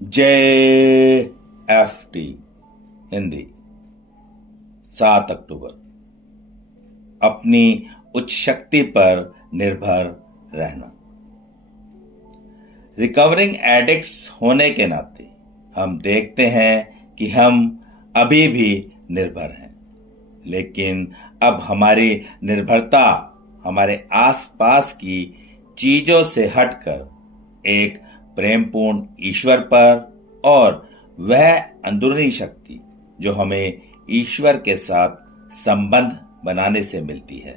JFT Hindi 7 अक्टूबर। अपनी उच्च शक्ति पर निर्भर रहना। रिकवरिंग एडिक्ट्स होने के नाते हम देखते हैं कि हम अभी भी निर्भर हैं, लेकिन अब हमारी निर्भरता हमारे आसपास की चीजों से हटकर एक प्रेमपूर्ण ईश्वर पर और वह अंदरूनी शक्ति जो हमें ईश्वर के साथ संबंध बनाने से मिलती है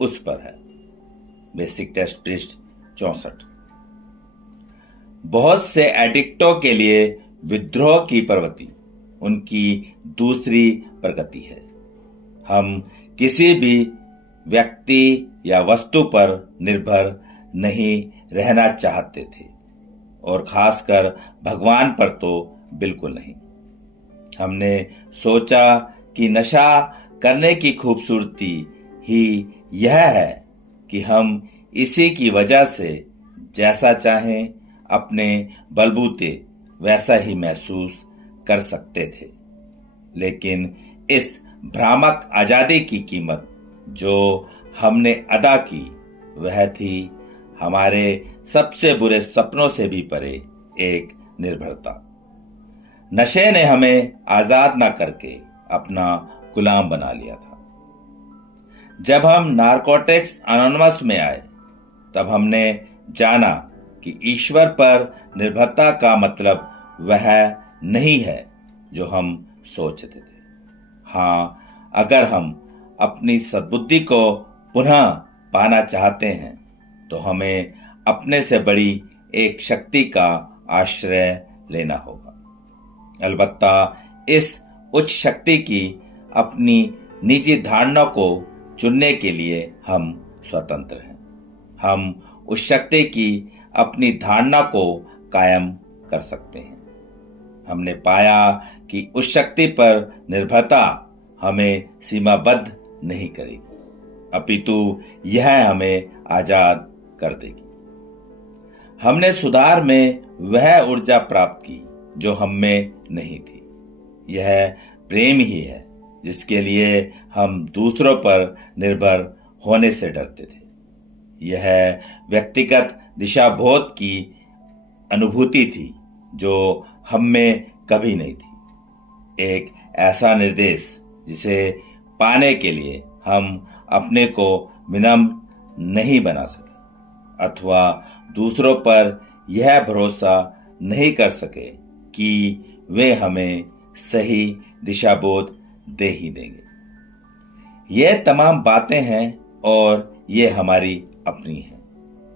उस पर है। बेसिक टेस्ट पृष्ठ 64। बहुत से एडिक्टों के लिए विद्रोह की प्रवृत्ति उनकी दूसरी प्रगति है। हम किसी भी व्यक्ति या वस्तु पर निर्भर नहीं रहना चाहते थे और खासकर भगवान पर तो बिल्कुल नहीं। हमने सोचा कि नशा करने की खूबसूरती ही यह है कि हम इसी की वजह से जैसा चाहें अपने बलबूते वैसा ही महसूस कर सकते थे। लेकिन इस भ्रामक आजादी की कीमत जो हमने अदा की वह थी हमारे सबसे बुरे सपनों से भी परे एक निर्भरता। नशे ने हमें आजाद ना करके अपना गुलाम बना लिया था। जब हम नारकोटिक्स एनोनिमस में आए तब हमने जाना कि ईश्वर पर निर्भरता का मतलब वह नहीं है जो हम सोचते थे। हाँ, अगर हम अपनी सद्बुद्धि को पुनः पाना चाहते हैं तो हमें अपने से बड़ी एक शक्ति का आश्रय लेना होगा। अलबत्ता इस उच्च शक्ति की अपनी निजी धारणा को चुनने के लिए हम स्वतंत्र हैं। हम उस शक्ति की अपनी धारणा को कायम कर सकते हैं। हमने पाया कि उस शक्ति पर निर्भरता हमें सीमाबद्ध नहीं करेगी, अपितु यह हमें आजाद कर देगी। हमने सुधार में वह ऊर्जा प्राप्त की जो हम में नहीं थी। यह प्रेम ही है जिसके लिए हम दूसरों पर निर्भर होने से डरते थे। यह व्यक्तिगत दिशाबोध की अनुभूति थी जो हम में कभी नहीं थी। एक ऐसा निर्देश जिसे पाने के लिए हम अपने को विनम्र नहीं बना सके अथवा दूसरों पर यह भरोसा नहीं कर सके कि वे हमें सही दिशाबोध दे ही देंगे। ये तमाम बातें हैं और ये हमारी अपनी हैं।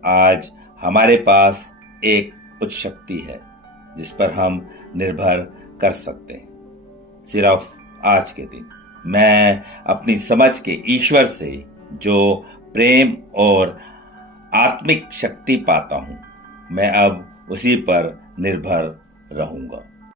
आज हमारे पास एक उच्च शक्ति है जिस पर हम निर्भर कर सकते हैं। सिर्फ आज के दिन मैं अपनी समझ के ईश्वर से जो प्रेम और आत्मिक शक्ति पाता हूँ, मैं अब उसी पर निर्भर रहूंगा।